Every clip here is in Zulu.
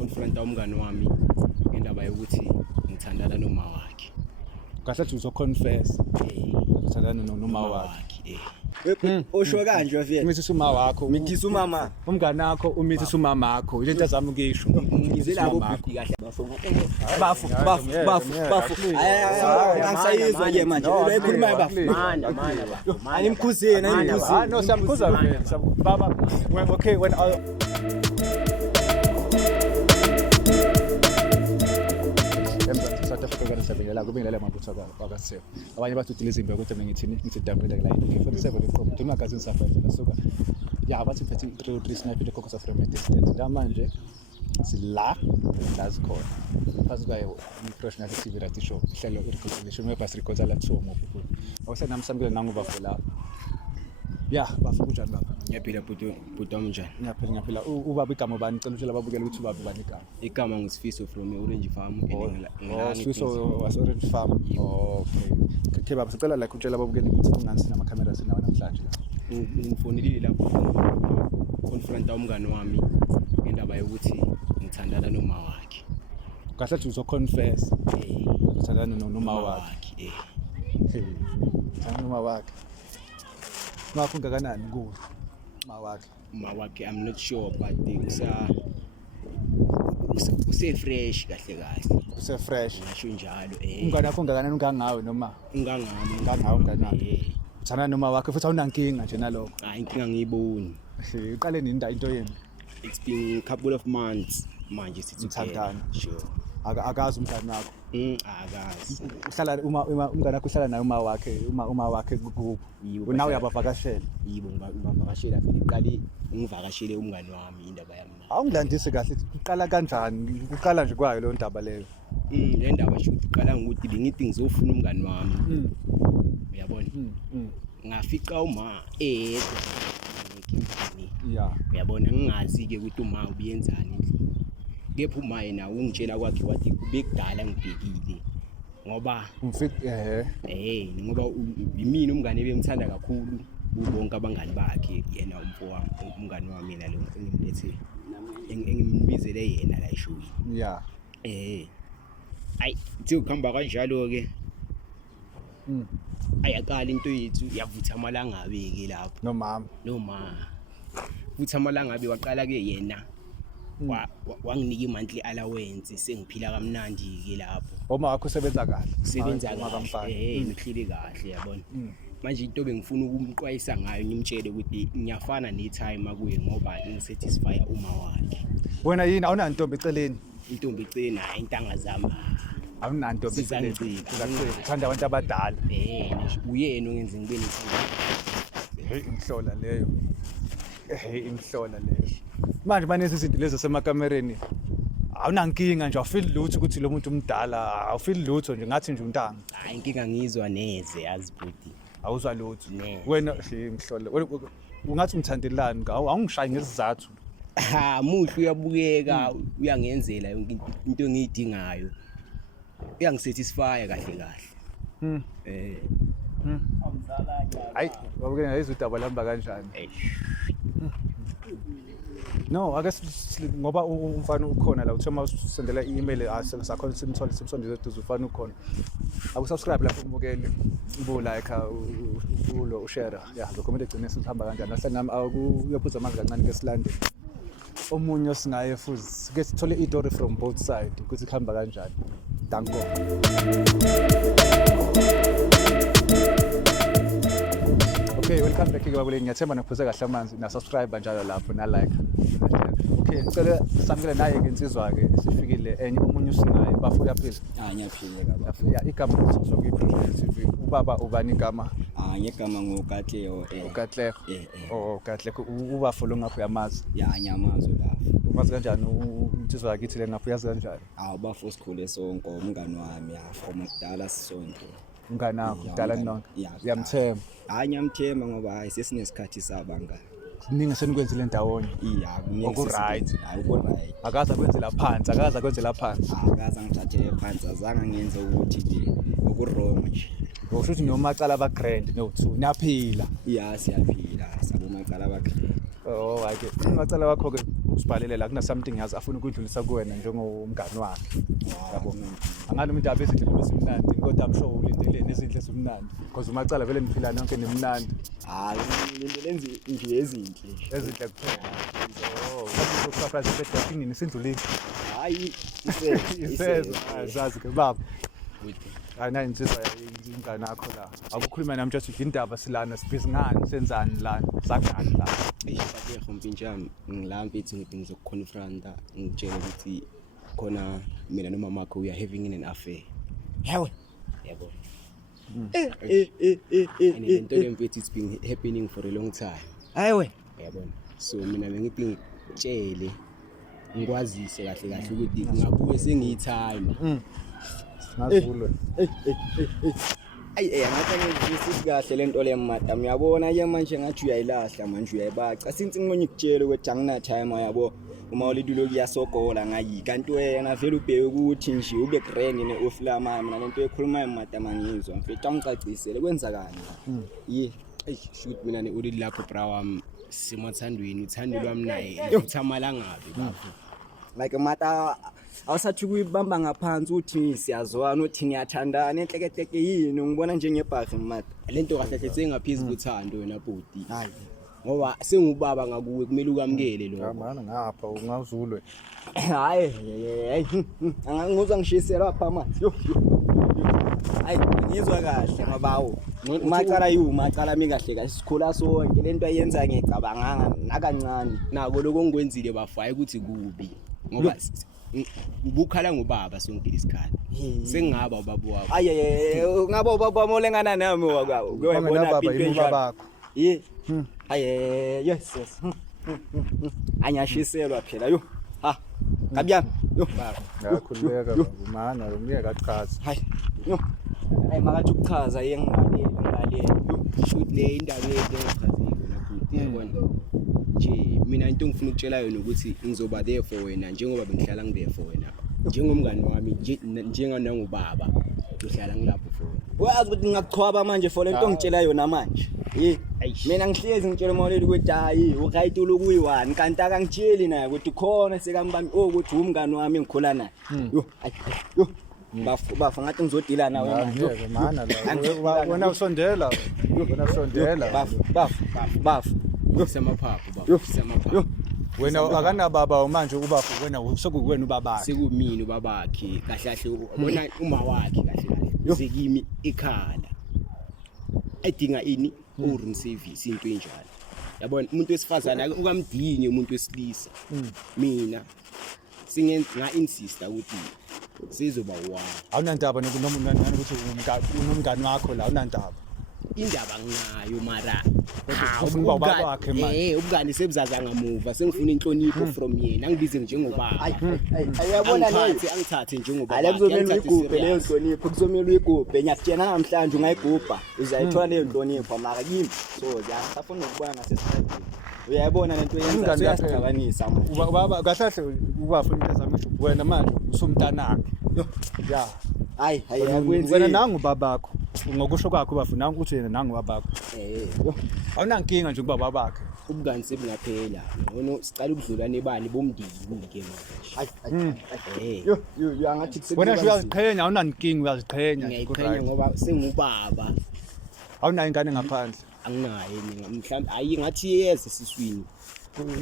confronta umngani wami ngendaba yokuthi ngithandana noma wakhe. Kahle uthi uzoconfess uthandana noma wakhe. Usho kanje mfethu. Umithisa uma wakho. Umithisa umama. Umngani wakho umithisa umama wakho. Into ezami ukisho. Ngizela kubhidi kahle. Bafu. Angisayizwa nje manje. Uyikhuluma bafu. Manda. Animkhuzeni. No, siyamkhuza mfethu. Baba, okay, when South Africa kanasebenzela kubingelela amabutho akasefu. Abanye bathi udilizimbe ukuthi mina ngithi damile la 47 iqobo. Duma magazine safa suka. Ya bathi phethe 3 sniper the focus of from distance. La manje sila khona. Phakathi kwayo professional TV radio show. Hlelo reconciliation webus records la two more people. Awusenamsamkele nanguba la. Ya bafu kunjani baba? Ngiyaphila bhuti wami njani? Ngiyaphila. Ubaba igama bani? Ngicela utshela ababukela ukuthi ubaba bani igama. Igama nguSifiso from Orange Farm Sifiso was Orange Farm. Okay. Okay baba sicela like utshela ababukela ukuthi kungani sina ama-camera sinawo namhlanje la. Ngifonelile lapho confronta umngani wami ngendaba yokuthi ngithandana noma wakhe. Kahle uthi uzoconfess uthandana noma wakhe. Noma wakhe. Makho ngakanani kuwe? Ma wakhe I'm not sure but use fresh kahle. Use fresh. Ngisho njalo Umngane wakho ngakanani ungangawe noma? Ungangawe umngane. Uthana noma wakhe futhi awunankinga nje nalokho. Hayi inkinga ngiyiboni. Uqale nini into yenu? It's been a couple of months manje sithi uthandana. Sure. Akazi umngane wakho. Akazi. Uhlala umngane wakho uhlala naye uma wakhe kuphi? Nawe uyabavakashela. Yibo ngibavakashela vele iqali ngivakashele umngani wami indaba yami. Awungilandise kahle uqala kanjani? Uqala nje kwayo lo ndaba leyo. Le ndaba nje uqala ngokuthi bengithi ngizofuna umngani wami. Uyabona? Ngafica uma yeah. Uyabona ngingazi ke ukuthi uma ubiyenzani endlini. Kepha uma yena ungitshela kwakhe wathi bekudala ngibhekile. Ngoba ngoba yimini umngane bengithanda kakhulu bonke abangani bakhe yena umngani wami mina lo engimlethe engimbizele yena la eshowini. Yeah. Ayi uthi ukuhamba kanjalo ke. Ayaqala into yethu yavutha amalangabe ke lapho. Noma vutha amalangabe waqala ke yena wanginika i-monthly allowance sengiphila kamnandi ke lapho. Uma wakho usebenza kahle. Sebenza kahle. Ngihlile kahle yabona. Manje into bengifuna ukumqwayisa ngayo ngimtshele ukuthi ngiyafana ne-time akuye ngoba ngisatisfy uma wakhe. Wena yini awunantombi eceleni? Intombi eceleni hayi intanga zami. Awunantombi eceleni. Uthanda abantu abadala. Uyena ongenza ngibe imhlola leyo. Imhlola leyo. Manje manezi izinto lezi zasemacamereni awunankinga nje awufeel lutho ukuthi lo muntu umdala awufeel lutho nje ngathi nje untanga. Hayi inkinga ngizwa neze yazi bhuti. Awuzwa lutho. Wena imhlola ungathi umthandelani awungishayi ngesizathu. Muhle uyabukeka uyangenzela yonke into engiyidingayo. Uyangisatisfy kahle. Hayi wabukela izidaba lamba kanjani? No, I guess ngoba umfana ukhona la uthoma usendela i-email sakhona simsondeze eduze ufana ukhona. Akusubscribe lapho ubukele, ubu-like, ushare. Yeah, ucomment egcine sihamba kanjani. Asenami uyaphuza amanzi kancane ke silande. Omunye singaye futhi ke sithole i-story from both sides ukuthi kuhamba kanjani. Danko. Okay, welcome back kwabule ngiyathemba nakuphuze kahle amanzi na subscribe njalo lapho na like. Okay, ngicela samukele naye ke insizwa ke sifikile enye omunye usingaye bafu uyaphila. Ngiyaphila baba. Ya igama ngizwa kwi-Project TV. Ubaba ubani igama? Ngegama nguKatleo. uKatleo. Katle ubafu lo ngapho yamazi. Ya nyamazo baba. Umazi kanjani insizwa yakithi le ngapho yazi kanjani? Bafu sikhule sonke umngani wami from kudala sisonke. Umngani wakho kudala nonke. Uyamthemba. Ngiyamthemba ngoba sesinesikhathi sabangani. Ningi senikwenzile ndawonye. Right. Akaza kwenzela phansi, Akaza ngithathele phansi, azange ngenze ukuthi nje ukuroma nje. Usho ukuthi nomacala aba grand no2 niyaphila. Siyaphila, sabomacala aba grand. Ake. Umacala wakho ke ukusibhalelela kuna something yazi afuna ukudlulisa kuwena njengomngani wakhe yabo angani umuntu abe izindlela esimnandi kodwa I'm sure ulindele nezindle ezimnandi because umacala vele niphila nonke nemnandi hayi into lenze nje ezinhle ezinhle kuphela surprise effect inini sindlulile hayi isezo azazi ke baba ana insizwa ingane yakho la akukhuluma nami just indaba silana sibhizi ngani senzani lana sakani la Isiphathe khompintsha ngila mfethu ngizokuconfronta ngitshela ukuthi khona mina nomama wakho we are having an affair yawe yabo and into lemfethu it's been happening for a long time hayiwe yabo so mina bengithi ngitshele ngikwazise kahle kahle ukuthi ngakuwe sengiyithanda ngazulwe ngathi ngisithi kahle lento le madam uyabona ke manje ngathi uyayilahla manje uyayibaca since nginqonye ukutshela ukuthi angina time yabo uma ulidulo kuyasogola ngayi kanti wena vele ubheke ukuthi nje ube grand ne oflama mina lento ekhuluma madam angizwa mfethu angicacisele kwenzakani yi shoot mina ne uri lapho bra wami simathandweni uthando lwami naye uthama ngabe bafo like mata awusathi kuyibamba ngaphansi uthi siyazwana uthi niyathandana enhlekehleke yini ngibona njengebhazi mata lento kahle hle sengaphezulu kuthando wena bodi hayi ngoba sengubaba ngakuwe kumele ukamkele lo yamana ngapha ungazulwe hayi angangizwa ngishiselwa lapha manje hayi ngizwa kahle ngabawo macala macala mikahle kahle sikhula sonke lento ayenza ngicabanga nakancane nako lokho ngikwenzile bafaye ukuthi kubi ngoba ubukhala ngobaba sonke isikhathi sengingaba ubaba wakho ngaba ubaba molengana nami wakho kuyabona impilo bakho yes anyashiselwa phela yo ha kabiyami yo ngakhululeka ngumana ngiyeka chaza hayi yo hayi makathi ukuchaza yengilaleli shoot le indaba leyochazile lapho yabona nje mina into ngifuna ukutshela yona ukuthi ngizoba there for wena njengoba bengihlala ngibe for wena njengomngani wami njenganangubaba ngihlala ngilapho for wena wazi ukuthi ngingakuchwaba manje for lento ngitshela yona manje mina ngihlezi ngitshela umaleli ukuthi hayi ukhayitulo kuyi1 kanti akangitsheli naye ukuthi khona sekambami ukuthi umngani wami engikhula naye yo bafa ngathi ngizodila nawe manje mana la wena usondela bafa kusemaphaphu baba kusemaphaphu wena akanababa manje ubafu wena sekuwena ubabakhe sekumini ubabakhe kahle kahle ubona uma wakhe kahle kahle sekimi ekhala edinga ini room service into enjalo yabona umuntu wesifazana ukamdinge umuntu wesilisa mina singenza insista ukuthi sizoba wa awunandaba nokuthi unomngani wakho la awunandaba indaba nginayo mara ubaba wakhe manje ubungani sebuzaza ngamuva sengifuna inhlonipho from yena angibize njengobaba ayabona leyo angithathe njengobaba ala kuzomela uyigubhe leyo nhlonipho kuzomela uyigubhe ngiyakutshela namhlanje ungayigubha uzayithola leyo nhlonipho mara kimi so ngiyafuna ukubona ngasesikhathini uyayibona lento yenza uyasicabanisa ubaba kahle ubafuna into zami wena manje usumntanakhe ya hayi akwenzi wena nangu babakho ngokusho kwakho bafuna ukuthi yena nangu babakho awunankinga nje kubaba bakhe ubungani sebungaphela ngono sicala ukudlula nebani bomndini ke manje yo angathi wena nje uyaziqhenya awunankinga uyaziqhenya ngiyayiqhenya ngoba sengubaba awunayo ingane ngaphandle anginayo mhlawumbe ayi ngathi yeze siswini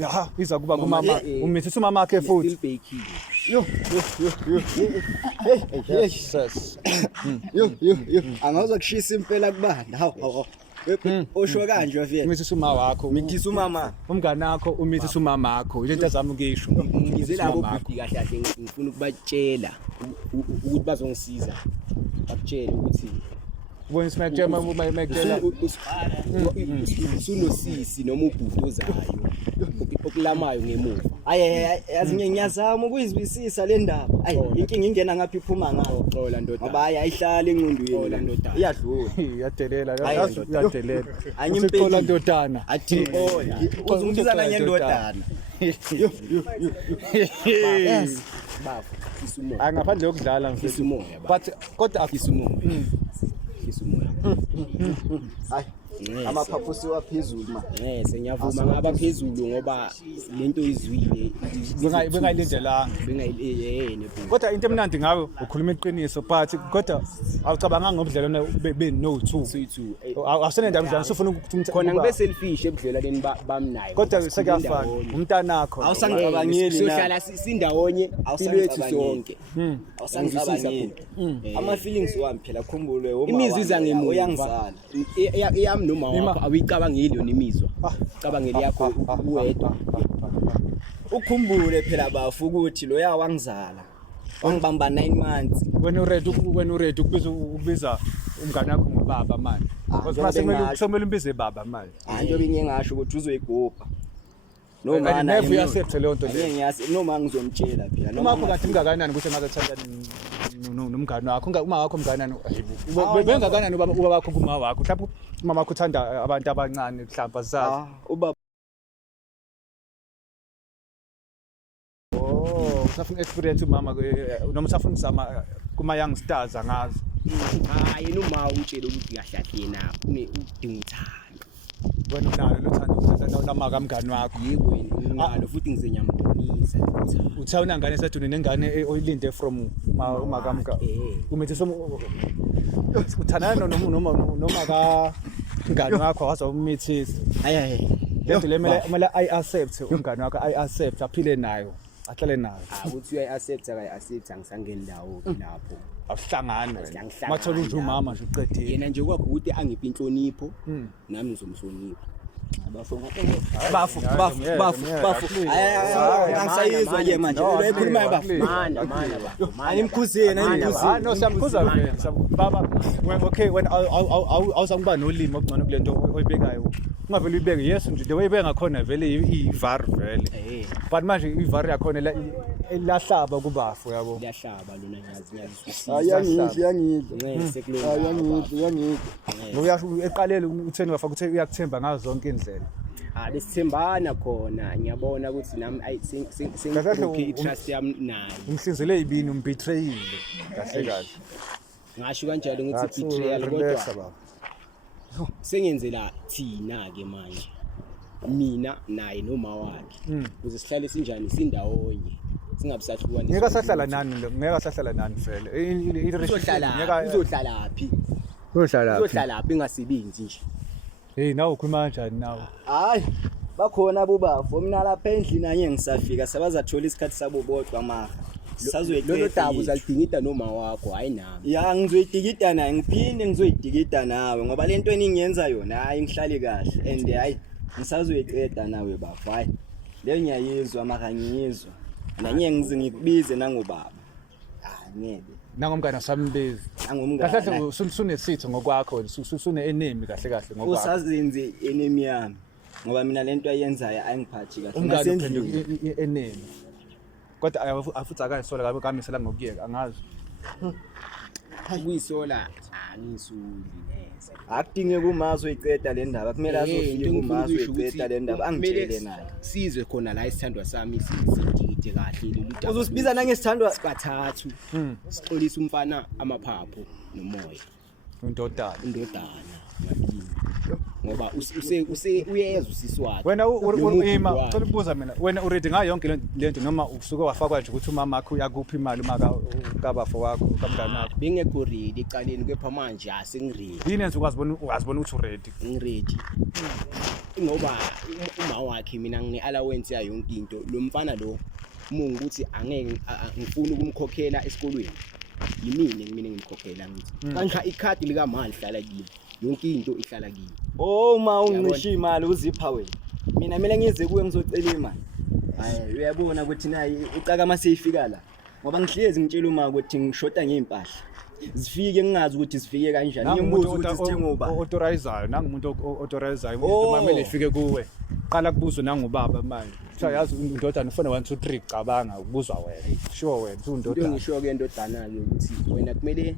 ya iza kuba kumama umithisa umama wakhe futhi yo yes yo angawuza kushisa impela kubanda hawo osho kanje vele umithisa umama wakho umithisa umama umngane wakho umithisa umama wakho into ezami ukisho ngizilabo bhuti kahle kahle ngifuna ukubatshela ukuthi bazongisiza bakutshela ukuthi when smackjama mayekela usunosisi noma ubhuti ozayo okulamayo ngemuva yazi ngiyazama ukuyizwisisa le ndaba inkinga ingena ngapha iphuma ngayo xola ndoda ngoba ayihlala engqondweni iyadlula iyadelela uyadelela anyimpela ndodana athi oya uzungisiza nanye ndodana yes bafu isumoya angaphandle yokudlala isumoya but kodwa isumoya isumoya hayi amaphaphu siwaphezulu ma sengiyavuma ngaba phezulu ngoba lento izwile bengayilindelanga bengayiyene kodwa into emnandi ngawe ukhuluma iqiniso but kodwa awucabanga ngobudlelwane beno-2 awusenenda mdlalo sufuna ukuthi khona ngibe selfish ebudlelwaneni bamnayo kodwa sekuyafana umntanakho awusangicabangeli sohlala sindawonye impilo yethu sonke awusangicabangeli ama-feelings wami phela khumbule imizwa iza ngemuva uyangizala yami noma wakho awuyicabangeli yona imizwa cabangeli yakho uwedwa ukhumbule phela bafu ukuthi loya wangizala wangibamba 9 months wena uready ukubiza umngane wakho ngobaba manje sekumele umbize baba manje njengoba ngingasho ukuthi uzoyigubha noma never uaccept leyo nto leyo ngiyazi noma ngizomtshela phela noma wakho kathi ungakanani ukuthi engazethandana nomngane wakho uma wakho umnganani bengakanani ubaba wakho kuma wakho mhlawumbe umama wakho uthanda abantu abancane mhlawumbe azazi ubaba usafuna experience umama noma usafuna uzama kuma young stars angazi hayi noma utshela ukuthi kahle kahle yena udinga uthando wena unalo lothando namaka kamngane wakho yebo nginalo futhi ngizenyambonisa uthe unangane esedune nengane oyilinde from uma kamka umithi uthandana noma ka ngane wakho wazomithisa hayi lento lemele I accept umngane wakho I accept aphile nayo ahlale nayo ukuthi uyayi-accept akayi-accept angisangeni ndawo lapho awuhlangane wena mathola nje umama nje uqedile yena nje kwakho ukuthi angiphe inhlonipho nami ngizomhlonipha bafu angisayizwa nje manje uyikhuluma bafu animkhuzeni no siyamkhuza vele baba okay when awuzangiba nolimi okungcono kulento oyibekayo ungavele uyibeke yes nje the way ibeka khona vele ivar vele but manje ivar yakhona lahlaba kubafu yabo liyahlaba lona uyasho eqalele utheni wafaka ukuthi uyakuthemba ngazo zonke indlela besithembana khona ngiyabona ukuthi nami sengikhoke i-trust yami naye umhlinzele ibini umbetrayile kahle kahle ngasho kanjalo ngithi betrayal kodwa sengenzela thina ke manje mina naye noma wakhe ukuze sihlale sinjani sindawonye singabisahlukani ngeke sahlala nani vele izodlalaphi ingasebenzi nje hey nawe ukhuluma kanjani nawe hayi bakhona bobafu mina lapha endlini anye ngisafika sabazathola isikhathi sabo bodwa maha lolo dabu uzalidingida noma wakho hayi nami ya ngizoyitikida naye ngiphinde ngizoyitikida nawe ngoba lento eningiyenza yona hayi ngihlali kahle and hayi ngisazoyiqeda nawe bafu hayi leyo ngiyayizwa maka ngiyizwa nanye ngikubize nangobaba ngeke nangomngane sambizi kahle kahle usunesitho ngokwakho usune enemy kahle kahle ngokwakho usazenze enemy yami ngoba mina lento ayenzayo ayingiphathi kahle ngasendlini enemy kodwa afuthi akayisola kabe kamisela ngokuyeka angazi kuyisola angisuli neze akudinge kumazo iceda le ndaba kumele azofika kumazo iceda le ndaba angitshele naye sizwe khona la isithandwa sami sidikide kahle lolu daba uzosibiza nangesithandwa sikathathu sixolisa umfana amaphaphu nomoya indodana ngakini ngoba uyezwa usiswati wena ima cela ukubuza mina wena already ngayo yonke lento noma usuke wafakwa nje ukuthi umama wakho uyakuphi imali uma kabafo wakho kamngane wakho bengekho ready ecaleni kepha manje asengiredi yini enza ukazibona ukuthi uready ngiredi ngoba uma wakhe mina ngine-allowance yayo yonke into lo mfana lo mungu ukuthi angeke ngifuna ukumkhokhela esikolweni yimina ngimkhokhela ngithi kanka ikhadi likamali hlala kimi yonke into ihlala kimi uma ungishiya imali uzipha wena mina ngize kuwe ngizocela imali hayi uyabona ukuthi nayi ucaka maseyifika la ngoba ngihlezi ngitshela uma ukuthi ngishoda ngeimpahla zifike ngingazi ukuthi zifike kanjani ngimbuza ukuthi sithenga uba authorizayo nangumuntu authorizayo ukuthi mamele ifike kuwe qala kubuzwe nangubaba manje kuthiwa yazi indodana ufuna 1 2 3 cabanga ukubuzwa wena sure wena undodana into ngisho ke indodana ke ukuthi wena kumele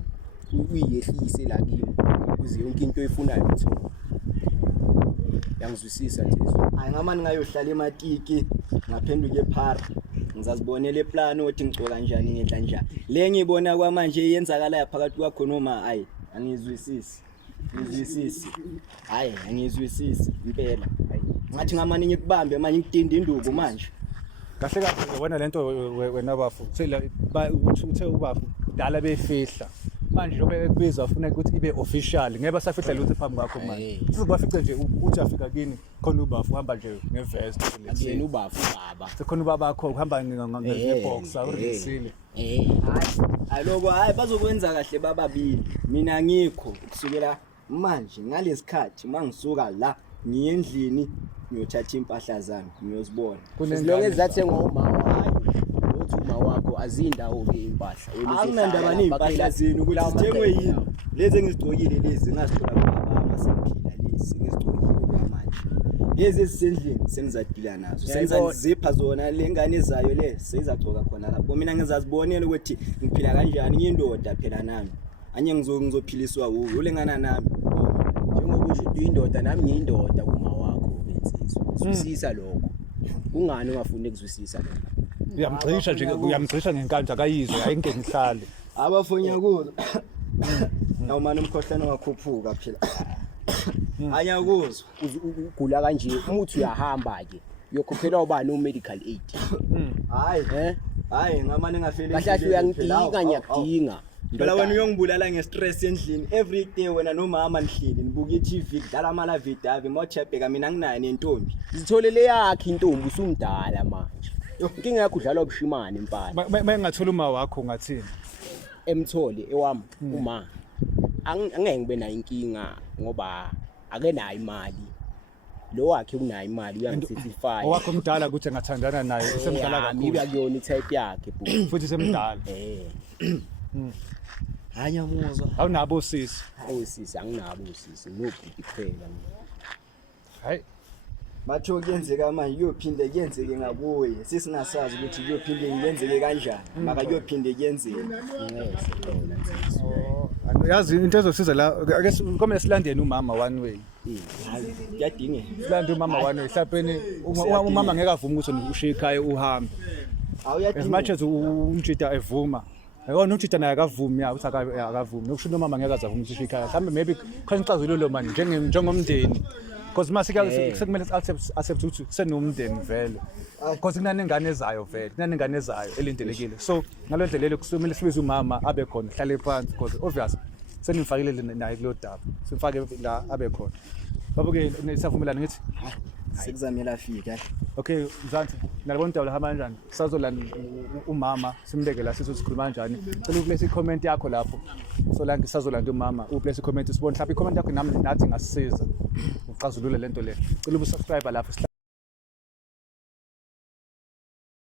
uyiyehlise la kimi ukuze yonke into oyifunayo uthola yangizwisisa nje hayi ngamani ngayohlala ematiki ngaphenduke ephara ngizazibonela eplan ukuthi ngicoka kanjani ngedla njani le ngibona kwamanje iyenzakala phakathi kwakho noma hayi angizwisisi ngizwisisi hayi angizwisisi impela hayi ngathi ngamani ngikubambe manje ngidinda induku manje kahle kahle wena lento wena bafu uthe ubafu dala befihla manje njobe ekubiza ufuna ukuthi ibe official ngeke basafihla lutho phambi kwakho manje sizobafice nje uthi afika kini khona ubafu uhamba nje ngevest akuyena ubafu baba sekhona ubaba bakho uhamba ngeboxer urisile hayi lokho hayi bazokwenza kahle bababili mina ngikho kusukela manje ngalesikhathi mangisuka la ngiye endlini ngiyothatha impahla zami ngiyozibona kulonke ezathengwa uma wakho uthi uma wakho azindawo ke impahla anginandaba neimpahla zenu ukuthi zithengwe yini lezi engizigcokile lezi ngazithola kubaba masephila lezi ngizigcokile kwamanje lezi ezisendlini sengizadila nazo sengizazipha zona lengane ezayo le seyizagcoka khona lapho mina ngizazibonela ukuthi ngiphila kanjani ngiyindoda phela nami anye ngizophiliswa ulengana nami njengoba usho uyindoda nami ngiyindoda kuma wakho bensizwa uzwisisa lokho kungani ungafuni ukuzwisisa lokho uyamgcisha ngenkandla akayizwe ayingeni ihlale abafonya kuzo nawo manje umkhohlane wakhuphuka phela anya kuzo ugula kanje umuthi uyahamba ke uyokhokhela ubani medical aid hayi ngamane ngafeli kahle uyangidinga ngiyakudinga phela wena uyongibulala ngestress endlini every day wena nomama nihleli nibuka iTV kudala amala vidavi mochebheka mina nginayo nentombi zitholele yakhe intombi usumdala manje inkinga yakho udlala ubushimane impala mayengathola uma wakho ngathini emthole ewami uma angeke ngibe nayo inkinga ngoba akenayo imali lo wakhe unayo imali uyangisify owakho mdala ukuthi engathandana naye usemdala kakhulu miba kuyona itype yakhe futhi semdala hanya muzwa awunabo sisi awusisi anginabo usisi ngobhiki kuphela hayi batho kuyenzeka manje kuyophinde kuyenzeke ngakuye sisingasazi ukuthi kuyophinde kuyenzeke kanjani maka kuyophinde kuyenzeke ngese khona yazi into ezosiza la ake komele silandeni umama one way kuyadinge silande umama one way mhlawumbe umama ngeke avume ukuthi ushiye ekhaya uhambe as much as umjida evuma yona umjida naye akavumi uthi akavumi nokusho umama ngeke azavume ukuthi ushiye ekhaya mhlawumbe maybe khona ixazululo manje njengomndeni because mase sekumele accept ukuthi senomndeni vele because kunanengane ezayo vele kunanengane ezayo elindelekile so ngalo ndlela le kusomele sibize umama abe khona hlale phansi because obvious senimfakile naye kulo daba simfake la abe khona babuke nisavumelana ngithi sekuzamela afika okay mzansi nalibona indaba lahamba kanjani sazolanda umama simleke la sizokhuluma kanjani cela uplace i-comment yakho lapho so la ngisazolanda umama uplace i-comment sibone mhlawumbe i-comment yakho nami nathi ngasisiza uxazulule lento le cela ubusubscribe lapho